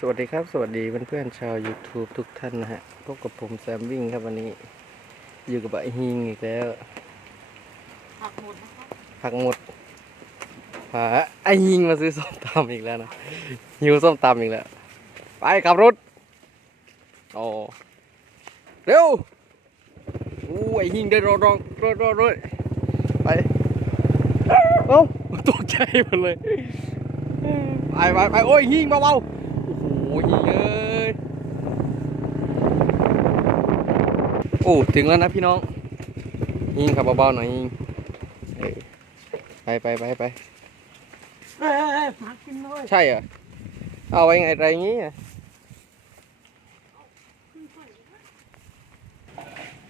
สวัสดีครับ สวัสดีเพื่อนๆชาว YouTube ทุกท่านนะฮะ พบกับผมแซมวิ่งครับวันนี้ อยู่กับไอฮิงอีกแล้ว ผักหมดนะครับผักหมดพาไอฮิงมาซื้อส้มตำอีกแล้วนะ หิวส้มตำอีกแล้ว ไปขับรถ โอ้ เร็วอู้ไอฮิงเดินรอรอรอรอรอไปเอ้าตกใจหมดเลย ไปไปไปโอ้ยหิงเบาๆโอ้โหหิงเอ้ยโอ้ถึงแล้วนะพี่น้องหิงขับเบาๆหน่อยหิงเออไปไปไปไปเอ้ยมากินเลยใช่เหรอเอาไว้ไงอะไรงี้อะ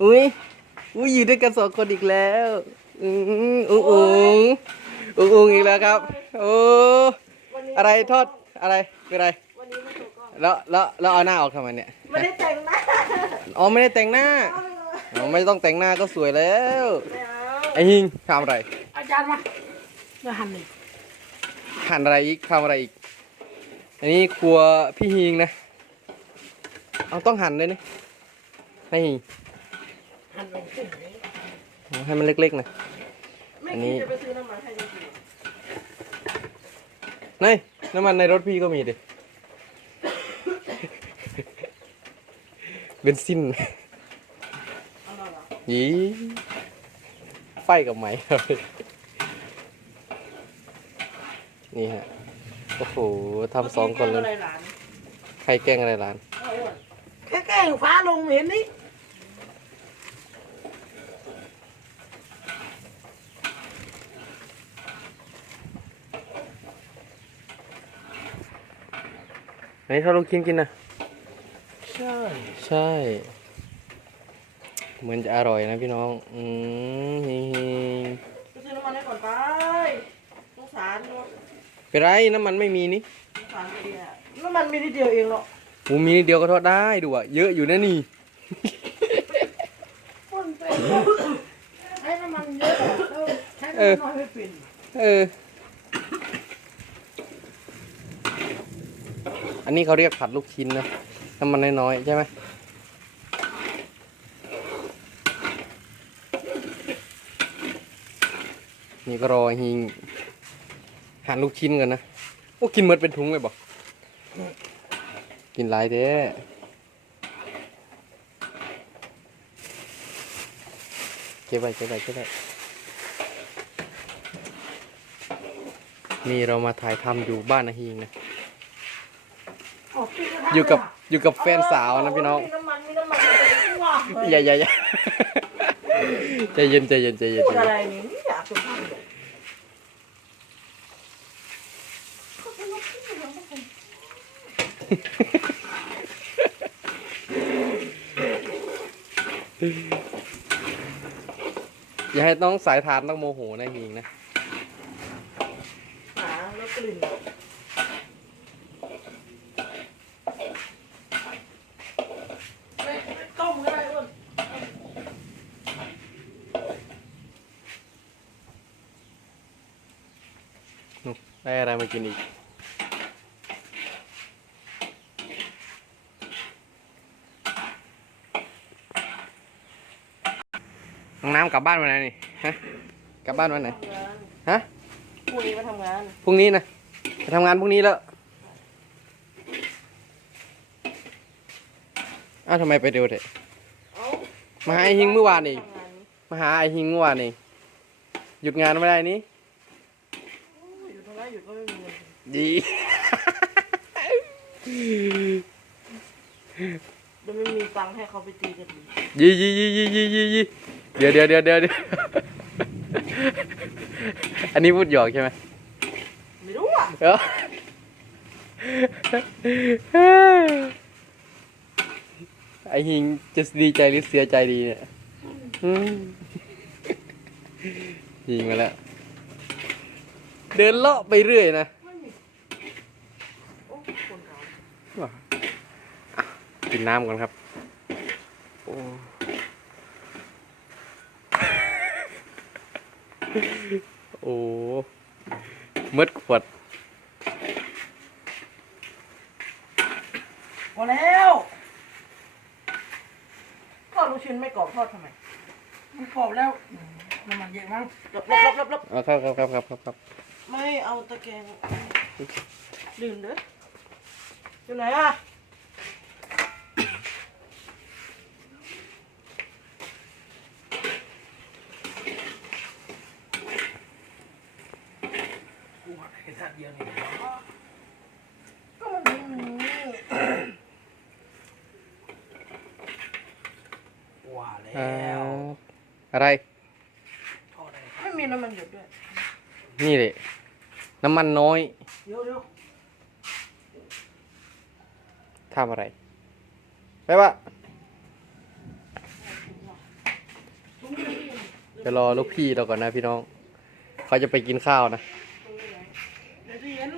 อุ้ยอุ้ยอยู่ด้วยกันสองคนอีกแล้วอืออุ้งอุ้งอุ้งอุ้งอีกแล้วครับ โอ้วันนี้อะไรทอด อะไร คืออะไร วันนี้ไม่ถูกกล้อง แล้วแล้วแล้วเอาหน้าออกทำไมเนี่ย ไม่ได้แต่งหน้าอ๋อไม่ได้แต่งหน้าอ๋อไม่ต้องแต่งหน้าก็สวยแล้วไม่เอาไอหิงทำอะไร อาจารย์มาจะหั่นหนึ่งหั่นอะไรอีกทำอะไรอีก อันนี้ครัวพี่หิงนะ เอาต้องหั่นเลยนี่ให้หิงหั่นลงถึงเอาให้มันเล็กๆหนะไม่อันนี้คิดจะไปซื้อน้ำมันให้จริงนี่น้ำมันในรถพี่ก็มีดิ เบนซินๆเอาหน่อยเหรอยีไฟกับไหมครับนี่ฮะ โอ้โหทำสองคนเลมื่กี้ยแกล้งอะไรหลานใครแกล้งอะไรร้านเอาอ้วนแค่แกล้งฟ้าลงเห็นนี่ไหนถ้าลูกกินกินนะใช่ ใช่ เหมือนจะอร่อยนะพี่น้อง อืมฮิงฮิงไปซื้อน้ำมันให้ก่อนไปสงสารเนอะเป็นไรน้ำมันไม่มีนี่สงสารไปดีอะน้ำมันมีนิดเดียวเองหรอกหูมีนิดเดียวก็ทอดได้ดูอะ เยอะอยู่นะนี่คนเป็นให้น้ำมันเยอะอะเออให้น้ำมันน้อยไม่เป็นเออ อันนี้เขาเรียกผัดลูกชิ้นนะน้ำมันน้อยๆใช่ไหม นี่ก็รอหิงหั่นลูกชิ้นกันนะโอ้กินหมดเป็นถุงเลยบอกกินหลายเด้เก็บไว้เก็บไว้เก็บไว้นี่เรามาถ่ายทำอยู่บ้านนะฮิงนะ อยู่กับอยู่กับแฟนสาวนะพี่น้องมีน้ำมันมีน้ำมันว้าวอย่าอย่าอย่าใจเย็นใจเย็นใจเย็นพูดใจอะไรเย็นนี่ไม่อยากจะพูดเลย อย่าให้น้องสายทานต้องโมโหนะฮิงนะหาแล้วกลิ่นไม่ไม่ต้มก็ได้อ้วนได้อะไรมากินอีก องน้ำกลับบ้านวันไหนนี่ฮะกลับบ้านวันไหนทำงานฮะพรุ่งนี้มาทำงานพรุ่งนี้นะไปทำงานพรุ่งนี้แล้วอ้าวทำไมไปเร็วเถอะเอ้ามาหาไอ้หิงเมื่อวานเองทำงานมาหาไอฮิงเมื่อวานเองหยุดงานไม่ได้นี่โอ้ยอยู่ตรงนั้นอยู่ก็ไม่มีเงินดีเดี๋ยวไม่มีตังค์ให้เขาไปตีกันอีกยี่ยี่ยี่ยี่ยี่ยี่ยี่ เดี๋ยวเดี๋ยวเดี๋ยวเดี๋ยวเดี๋ยวอันนี้พูดหยอกใช่ไหมไม่รู้อะเอ้าไอฮิงจะดีใจหรือเสียใจดีเนี่ยอืมยิงมาแล้ว เดินเลาะไปเรื่อยนะไม่มีโอ้คนเขากินน้ำก่อนครับ โอ้ โอ้มดขวดพอแล้วทอดลูกชิ้นไม่กรอบทอดทำไม มันกรอบแล้วอืมน้ำมันเยอะมั้งลบลบลบลบเอาครับครับครับครับครับครับไม่เอาตะแกรงดื่มเด้ออยู่ไหนอะ กูว่าไอ้สัตว์ เดียวนี่ก็มันไม่มีว่าแล้อ่าวอะไรทอดได้ไม่มีน้ำมันหยดด้วย นี่เลยน้ำมันน้อยเดี๋ยวเดี๋ยวทำอะไรไปวะจะรอลูกพี่เราก่อนนะพี่น้อง เขาจะไปกินข้าวนะ เดี๋ยวจะเย็น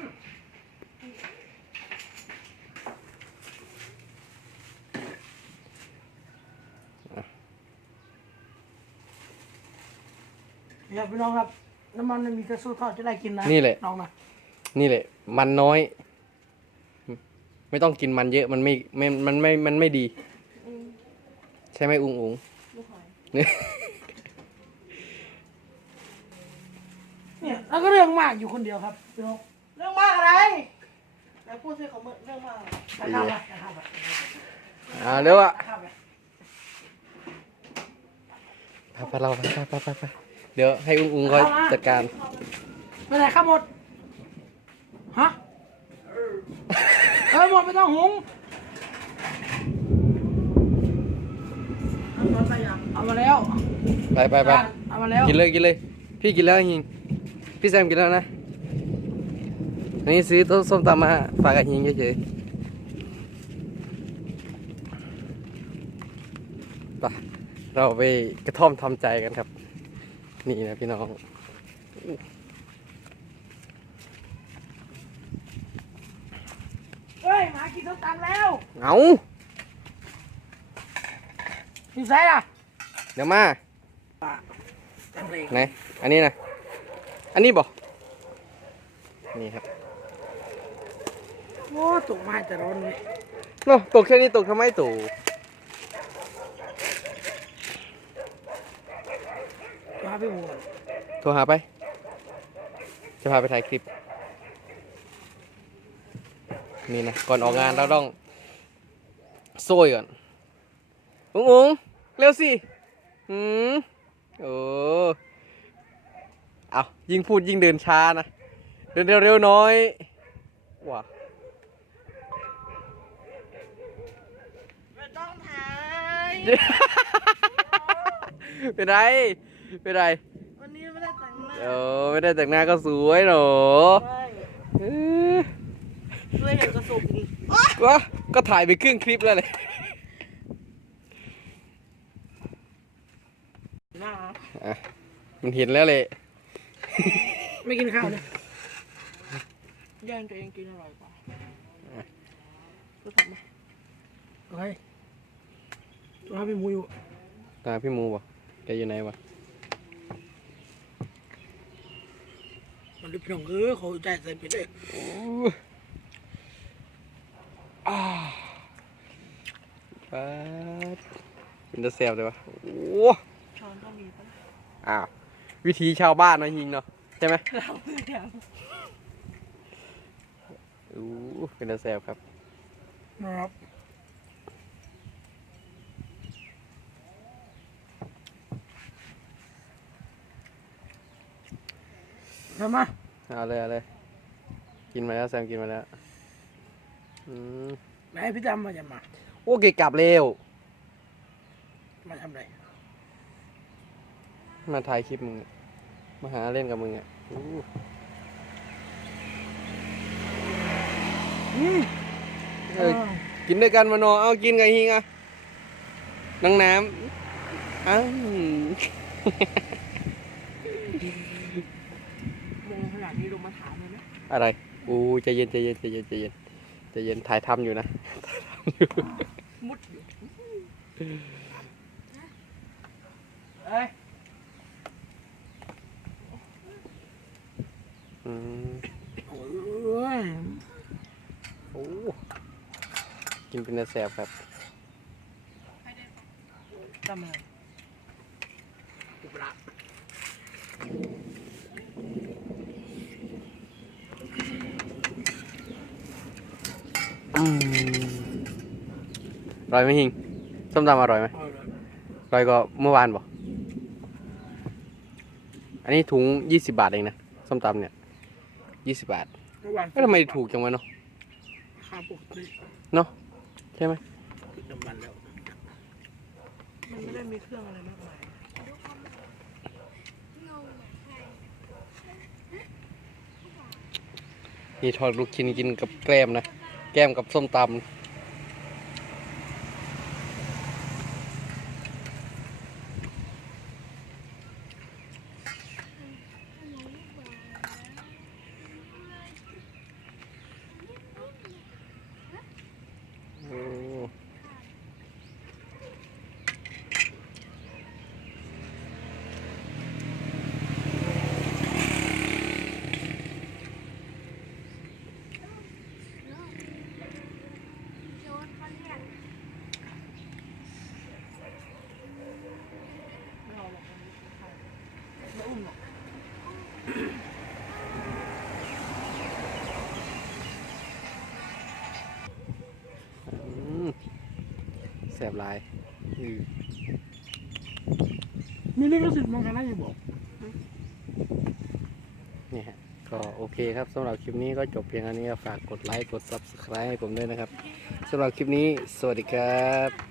เดี๋ยวพี่น้องครับ น้ำมันมันมีกระสู้ทอดจะได้กินนะนี่แหละ น้องนะนี่แหละ มันน้อย ไม่ต้องกินมันเยอะมันไม่ไม่มันไม่มันไม่ดี ใช่ไหมอุงอุงลูกหอยเนี่ยเนี่ยแล้วก็เรื่องมากอยู่คนเดียวครับพี่น้องเรื่องมากอะไรไหนพูดสิเขาเรื่องมากอะไรไปข้าวไปไปข้าวไปอ่าเดี๋ยวอะไปข้าวไปไปไปเราไปไปไปไปไปเดี๋ยวให้อุงอุงเขาจัดการไปไหนข้าวหมด ฮะ เออหมดไม่ต้องหุงเอาร้อนไปยังเอามาแล้ว ไปไปไปเอามาแล้ว กินเลยกินเลย พี่กินแล้วหิง พี่แซมกินแล้วนะ อันนี้ซื้อต้มส้มตำมาฝากกับหิงเฉยๆไปเราไปกระท่อมทำใจกันครับ นี่นะพี่น้องเฮ้ยหมากินส้มตำแล้วเอาอยู่ไสอะเดี๋ยวมาจำเลยไหนอันนี้นะอันนี้บอกนี่ครับโอ้ตกไม้แต่ร้อนเลยโน้ตกแค่นี้ตกทำไมตู่ มาพี่หมูโทรหาไป จะพาไปถ่ายคลิป นี่นะ ก่อนออกงานเราต้องโซ่ยก่อนอุงอุงเร็วสิอืมโอ้เอายิ่งพูดยิ่งเดินช้านะ เดินเร็วๆหน้อยว้าไม่ต้องถ่าย เป็นไร เป็นไร วันนี้ไม่ได้แต่งหน้าเออไม่ได้แต่งหน้าก็สวยหนูไม่เอ้ยด้วยเห็นกระสุนอีกวะก็ถ่ายไปครึ่งคลิปแล้วเลยหน้าอะมันเห็นแล้วเลยไม่กินข้าวเลยแย่งตัวเองกินอร่อยกว่าก็ทำมาโอเคตัวพี่หมูอยู่ตาพี่มูบอกแกอยู่ไหนวะ มันรีบพี่น้องเออเขาใจใส่ไปเลยอ้าวป๊าดเป็นตะแซบเลยวะโอ้ช้อนก็มีปะอ้าววิธีชาวบ้านเนาะยิงเนาะใช่ไหมเราเดียวอู้เป็นตะแซบครับนะครับ ทำมาเอาเลยเอาเลย กินมาแล้วแซมกินมาแล้วอืมไหนพี่ดำมาจะมา โอ้เกะกลับเร็ว มาทำไรมาถ่ายคลิปมึงอะมาหาเล่นกับมึงอะอู้อืมเออกินด้วยกันมาเนอเอากินกับฮิงอะน้องน้ำอ้าว มองขนาดนี้ลงมาถามเลยนะอะไรอู้ใจเย็นใจเย็นใจเย็นใจเย็นใจเย็นถ่ายทำอยู่นะถ่ายทำอยู่มุดอยู่เอ้ยอืมโอ้ยโอ้กินเป็นแต่แสบครับตำอะไรอืมอ ร่อยไหมฮิงส้มตำอร่อยไหมอร่อยก็เมื่อวานบ่อันนี้ถุงยี่สิบาทเองนะส้มตำเนี่ยยี่สิบาทเมื่อวานเอ้ยทำไมถูกจังวะเนาะค่าปกติใช่ไหมติดน้ำมันแล้วมันไม่ได้มีเครื่องอะไรมากมายนี่ทอดลูกชิ้นกินกับแกล้มนะ แก้มกับส้มตำโอ้อืมแสบหลายอือมีลิขสิทธิ์มั้งกันนะอย่าบอกนี่ฮะก็โอเคครับสำหรับคลิปนี้ก็จบเพียงเท่านี้ก็ฝากกดไลค์กด Subscribe ให้ผมด้วยนะครับสำหรับคลิปนี้ สวัสดีครับ